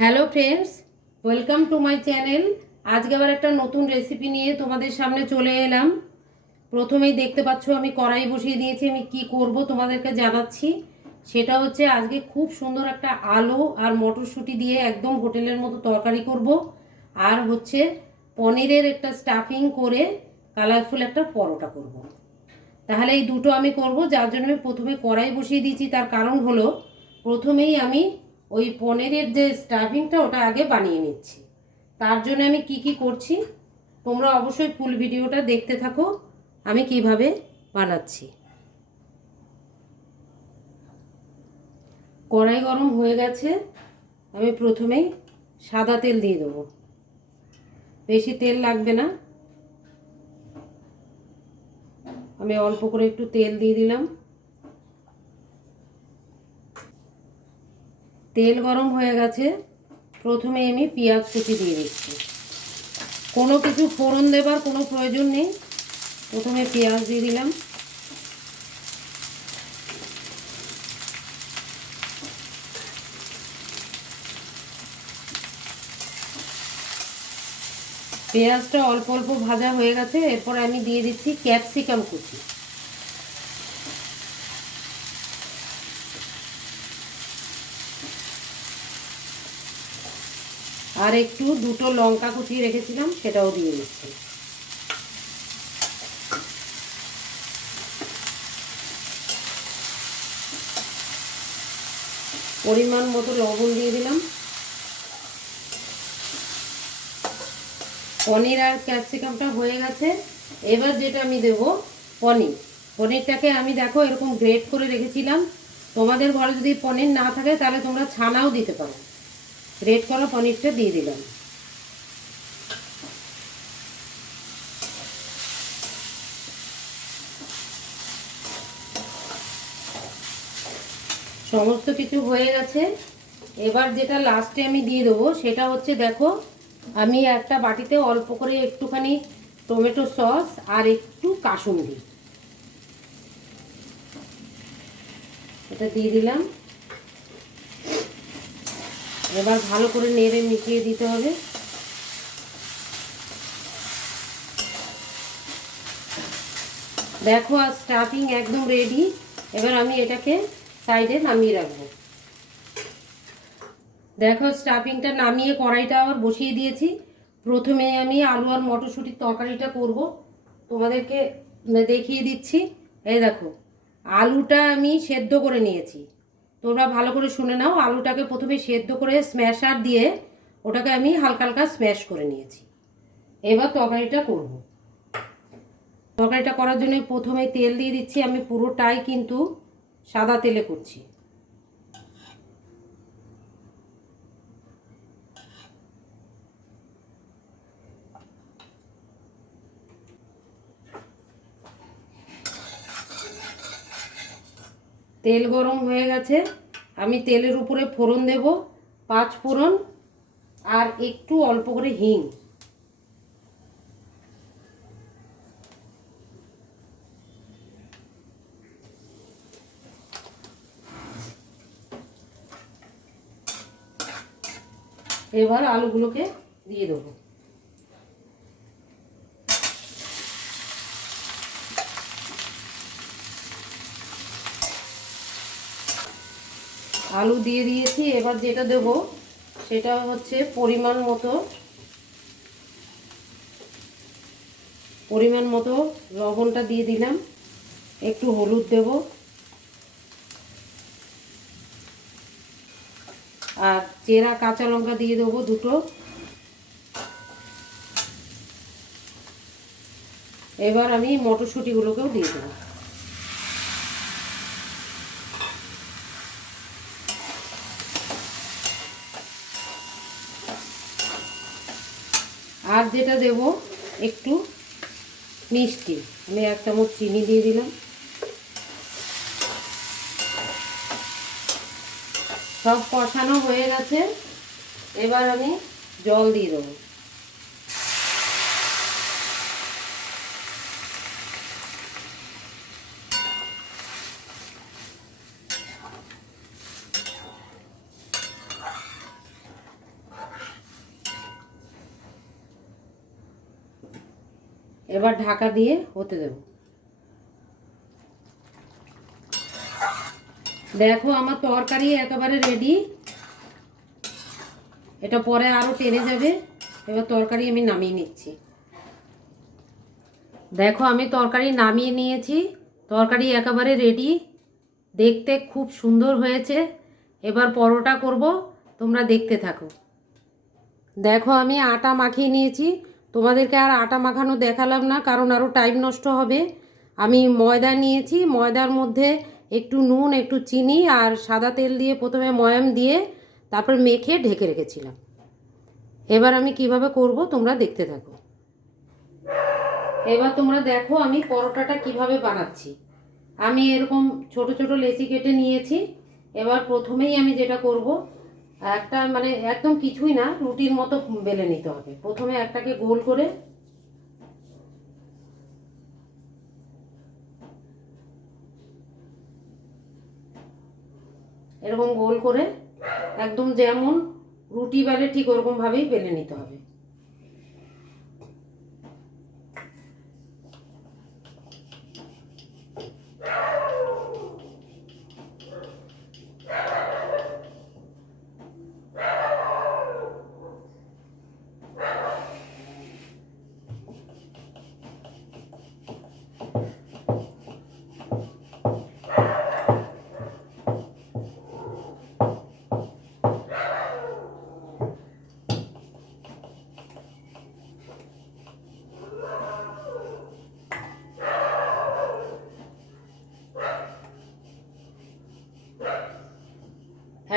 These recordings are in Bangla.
Hello friends, welcome to my channel. আজকে আবার একটা নতুন রেসিপি নিয়ে তোমাদের সামনে চলে এলাম। প্রথমেই দেখতে পাচ্ছ আমি কড়াই বসিয়ে দিয়েছি। আমি কি করব তোমাদেরকে জানাচ্ছি। সেটা হচ্ছে আজকে খুব সুন্দর একটা আলু আর মটরশুঁটি দিয়ে একদম হোটেলের মতো তরকারি করব। আর হচ্ছে পনিরের একটা স্টাফিং করে কালারফুল একটা পরোটা করব। তাহলে এই দুটো আমি করব, যার জন্য আমি প্রথমে কড়াই বসিয়ে দিয়েছি। তার কারণ হলো প্রথমেই আমি ওই পনিরের যে স্টাফিংটা ওটা আগে বানিয়ে নিচ্ছি। তার জন্য আমি কি কি করছি তোমরা অবশ্যই ফুল ভিডিওটা দেখতে থাকো আমি কিভাবে বানাচ্ছি। কড়াই গরম হয়ে গেছে। আমি প্রথমেই সাদা তেল দিয়ে দেবো, বেশি তেল লাগবে না। আমি অল্প করে একটু তেল দিয়ে দিলাম। তেল গরম হয়ে গেছে। প্রথমে আমি পেঁয়াজ কুচি দিয়ে দিচ্ছি। কোনো কিছু ফোড়ন দেবার কোনো প্রয়োজন নেই, প্রথমে পেঁয়াজ দিয়ে দিলাম। পেঁয়াজটা অল্প অল্প ভাজা হয়ে গেছে। এরপর আমি দিয়ে দিচ্ছি ক্যাপসিকাম কুচি, আর একটু দুটো লঙ্কা কুচিয়ে রেখেছিলাম সেটাও দিয়ে দিচ্ছি। পরিমাণ মতো লবণ দিয়ে দিলাম। পনির আর ক্যাপসিকামটা হয়ে গেছে। এবার যেটা আমি দেব পনিরটাকে আমি দেখো এরকম গ্রেট করে রেখেছিলাম। তোমাদের ঘরে যদি পনির না থাকে তাহলে তোমরা ছানাও দিতে পারো। গ্রেট করা পনিরটা দিয়ে দিলাম। সমস্ত কিছু হয়ে গেছে। এবার যেটা লাস্টে আমি দিয়ে দেবো সেটা হচ্ছে দেখো আমি একটা বাটিতে অল্প করে একটুখানি টমেটো সস আর একটু কাসুন্দি এটা দিয়ে দিলাম। এবার ভালো করে নেড়ে মিশিয়ে দিতে হবে। দেখো আর স্টাফিং একদম রেডি। এবার আমি এটাকে সাইডে নামিয়ে রাখবো। দেখো স্টাফিংটা নামিয়ে কড়াইটা আবার বসিয়ে দিয়েছি। প্রথমে আমি আলু আর মটরশুঁটির তরকারিটা করব, তোমাদেরকে দেখিয়ে দিচ্ছি। এই দেখো আলুটা আমি সেদ্ধ করে নিয়েছি। তোমরা ভালো করে শুনে নাও। আলুটাকে প্রথমে সেদ্ধ করে স্ম্যাশার দিয়ে ওটাকে আমি হালকা হালকা স্ম্যাশ করে নিয়েছি। এবার তরকারিটা করব। তরকারিটা করার জন্য প্রথমে তেল দিয়ে দিচ্ছি। আমি পুরোটাই কিন্তু সাদা তেলে করছি। তেল গরম হয়ে গেছে। আমি তেলের উপরে ফোড়ন দেব, 5 ফোড়ন আর একটু অল্প করে হিং। এবার আলুগুলোকে দিয়ে দেবো। আলু দিয়ে দিয়েছি। এবার যেটা দেব সেটা হচ্ছে পরিমাণ মতো লবণটা দিয়ে দিলাম। একটু হলুদ দেব আর চেরা কাঁচা লঙ্কা দিয়ে দেবো দুটো। এবার আমি মটরশুঁটিগুলোকেও দিয়ে দেবো। আর যেটা দেব একটু মিষ্টি, আমি 1 চামচ চিনি দিয়ে দিলাম। সব কষানো হয়ে গেছে। এবার আমি জল দিয়ে দেবো। এবার ঢাকা দিয়ে হতে দেব। দেখো আমার তরকারি একেবারে রেডি। এটা পরে আরও টেনে যাবে। এবার তরকারি আমি নামিয়ে নিচ্ছি। দেখো আমি তরকারি নামিয়ে নিয়েছি। তরকারি একেবারে রেডি, দেখতে খুব সুন্দর হয়েছে। এবার পরোটা করব, তোমরা দেখতে থাকো। দেখো আমি আটা মাখিয়ে নিয়েছি। তোমাদেরকে আর আটা মাখানো দেখালাম না, কারণ আরও টাইম নষ্ট হবে। আমি ময়দা নিয়েছি, ময়দার মধ্যে একটু নুন, একটু চিনি আর সাদা তেল দিয়ে প্রথমে ময়াম দিয়ে তারপর মেখে ঢেকে রেখেছিলাম। এবার আমি কিভাবে করব তোমরা দেখতে থাকো। এবার তোমরা দেখো আমি পরোটাটা কিভাবে বানাচ্ছি। আমি এরকম ছোট ছোট লেচি কেটে নিয়েছি। এবার প্রথমেই আমি যেটা করব, একটা মানে একদম কিছুই না, রুটির মতো বেলে নিতে হবে। প্রথমে একটাকে গোল করে এরকম গোল করে একদম যেমন রুটি বেলে ঠিক ওরকমভাবেই বেলে নিতে হবে।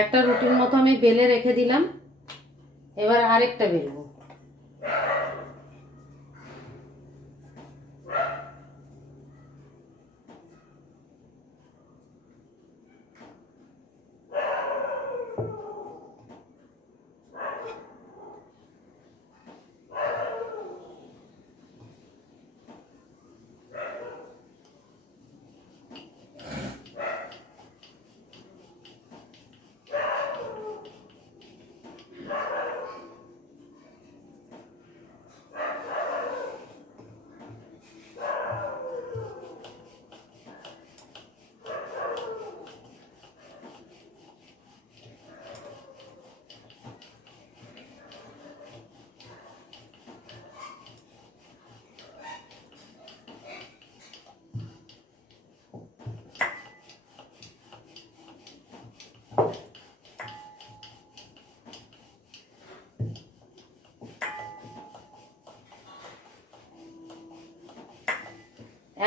একটা রুটির মতো আমি বেলে রেখে দিলাম। এবার আরেকটা বেলবো।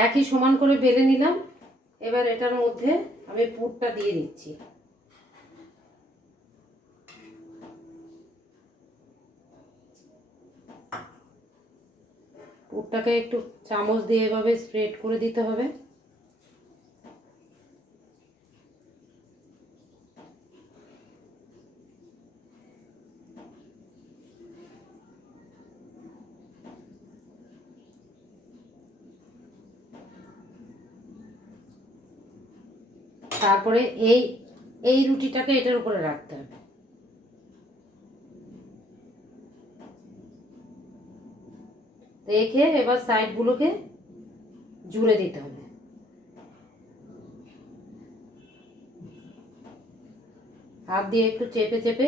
একই সমান করে বেলে নিলাম। এবার এটার মধ্যে আমি পুরটা দিয়ে দিচ্ছি। পুরটাকে একটু চামচ দিয়ে এভাবে স্প্রেড করে দিতে হবে। তারপরে এই এই রুটিটাকে এটার উপরে রাখতে হবে। রেখে এবার সাইডগুলোকে জুড়ে দিতে হবে। হাত দিয়ে একটু চেপে চেপে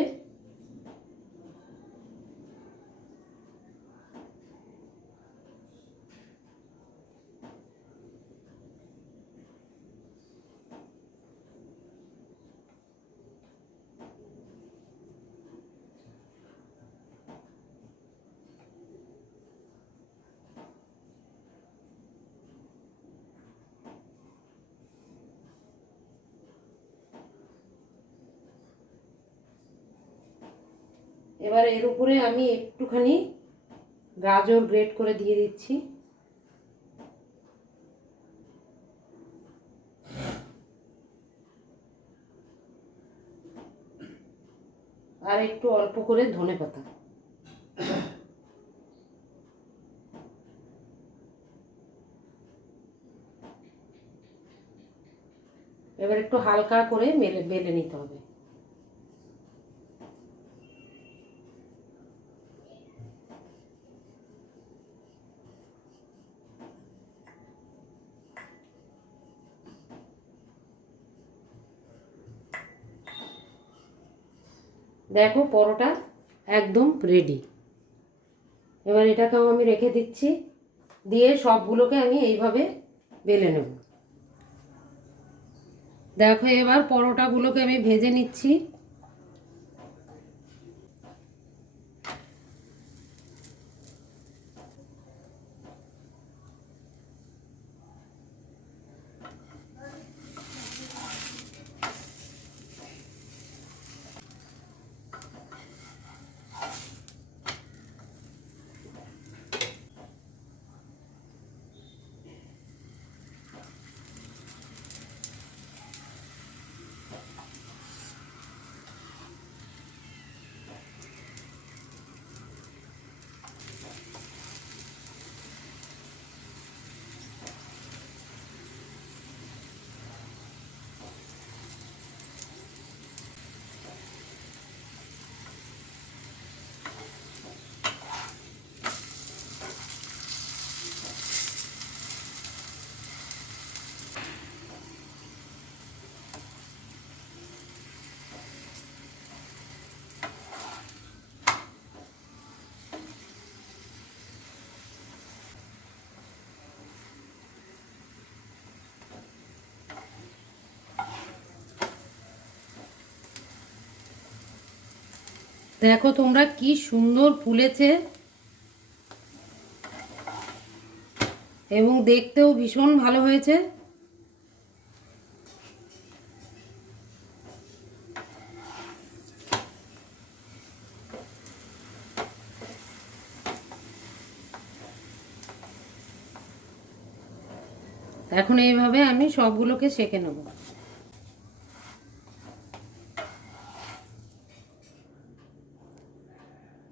এবার এর উপরে আমি একটুখানি গাজর গ্রেট করে দিয়ে দিচ্ছি। আর একটু অল্প করে ধনেপাতা। এবার একটু হালকা করে বেলে নিতে হবে। দেখো পরোটা একদম রেডি। এবার এটাকেও আমি রেখে দিচ্ছি, দিয়ে সবগুলোকে আমি এইভাবে বেলে নেব। দেখো এবার পরোটাগুলোকে আমি ভেজে নিচ্ছি। দেখো তোমরা কি সুন্দর ফুলেছে এবং দেখতেও ভীষণ ভালো হয়েছে। এখন এইভাবে আমি সবগুলোকে সেঁকে নেব।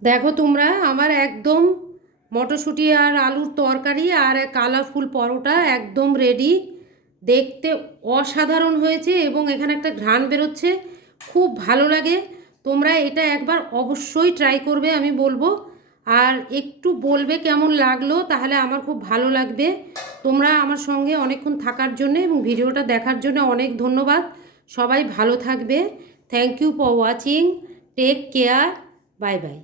দেখো তোমরা আমার একদম মটরশুঁটি আর আলুর তরকারি আর কালারফুল পরোটা একদম রেডি। দেখতে অসাধারণ হয়েছে এবং এখানে একটা ঘ্রাণ বেরোচ্ছে, খুব ভালো লাগে। তোমরা এটা একবার অবশ্যই ট্রাই করবে আমি বলবো, আর একটু বলবে কেমন লাগলো, তাহলে আমার খুব ভালো লাগবে। তোমরা আমার সঙ্গে অনেকক্ষণ থাকার জন্য এবং ভিডিওটা দেখার জন্য অনেক ধন্যবাদ। সবাই ভালো থাকবে। Thank you for watching. Take care. Bye by.